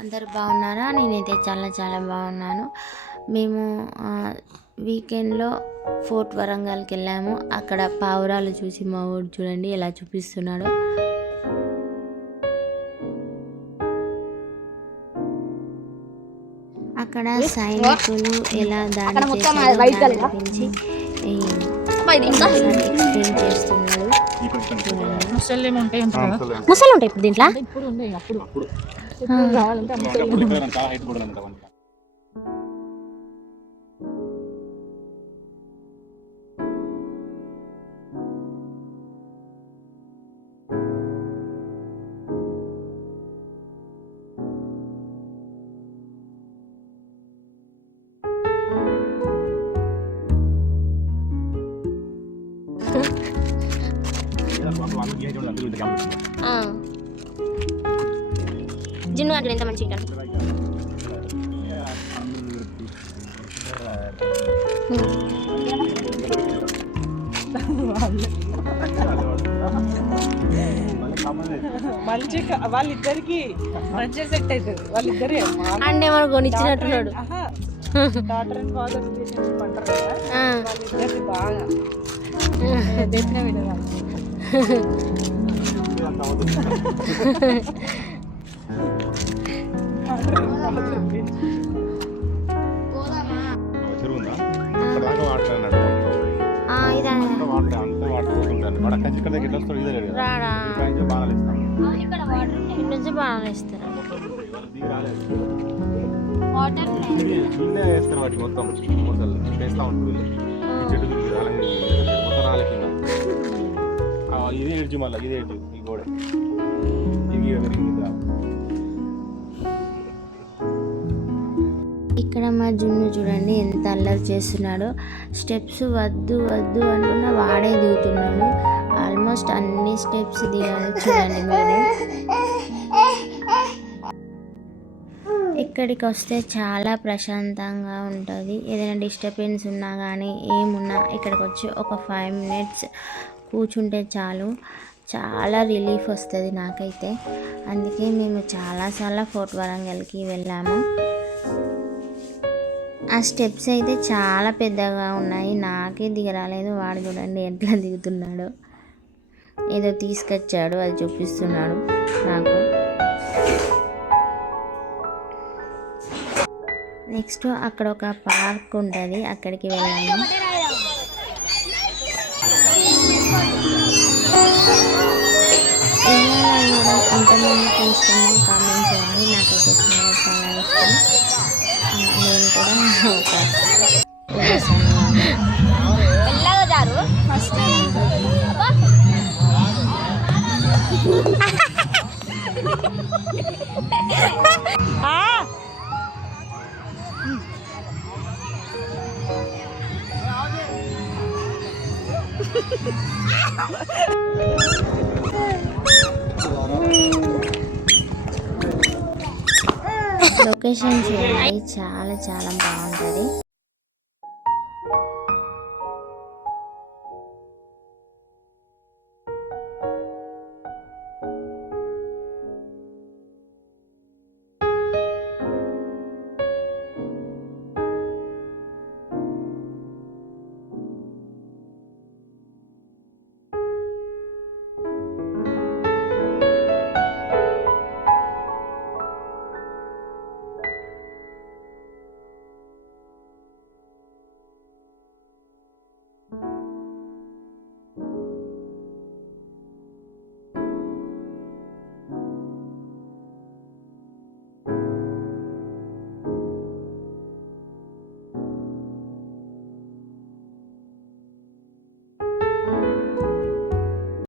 అందరు బాగున్నారా? నేనైతే చాలా బాగున్నాను. మేము వీకెండ్లో ఫోర్ట్ వరంగల్కి వెళ్ళాము. అక్కడ పావురాలు చూసి మా ఊరు చూడండి ఎలా చూపిస్తున్నాడు. అక్కడ సైనికులు ఎలా దాడి చేశారో గురించి ఎక్స్ప్లెయిన్ చేస్తున్నాడు. ముసళ్ళు ఉంటాయి ఇప్పుడు దీంట్లో జిన్ను అట్లా ఎంత మంచిగా మంచిగా వాళ్ళిద్దరికి మంచిగా సెట్ అవుతుంది. వాళ్ళిద్దరే అంటే మనం కొనిచ్చినట్టున్నాడు. డాటర్ అండ్ ఫాదర్ రిలేషన్షిప్ అంటారు కదా, వాళ్ళిద్దరికి బాగా చెప్పిన వినదా. ఇదే ఏడ్చి మళ్ళీ ఇదే ఏడ్చి ఈ గోడ ఇక్కడ మా జున్ను చూడండి ఎంత అల్లరి చేస్తున్నాడో. స్టెప్స్ వద్దు అంటున్నా వాడే దిగుతున్నాడు. ఆల్మోస్ట్ అన్ని స్టెప్స్ దిగాడు చూడండి మీరు. ఇక్కడికి వస్తే చాలా ప్రశాంతంగా ఉంటుంది. ఏదైనా డిస్టర్బెన్స్ ఉన్నా కానీ ఏమున్నా ఇక్కడికి వచ్చి ఒక 5 minutes కూర్చుంటే చాలు, చాలా రిలీఫ్ వస్తుంది నాకైతే. అందుకే మేము చాలాసార్లు ఫోర్ట్ వరంగల్కి వెళ్ళాము. ఆ స్టెప్స్ అయితే చాలా పెద్దగా ఉన్నాయి, నాకే దిగరాలేదు. వాడు చూడండి ఎట్లా దిగుతున్నాడు. ఏదో తీసుకొచ్చాడు అది చూపిస్తున్నాడు నాకు. నెక్స్ట్ అక్కడ ఒక పార్క్ ఉంటుంది, అక్కడికి వెళ్ళాము. ఎంతమంది చూస్తున్నాం కామెంట్ చేయండి. నాకైతే చాలా ఇష్టం. నేను కూడా ఒక లొకేషన్ చూడండి, చాలా బాగుంటుంది.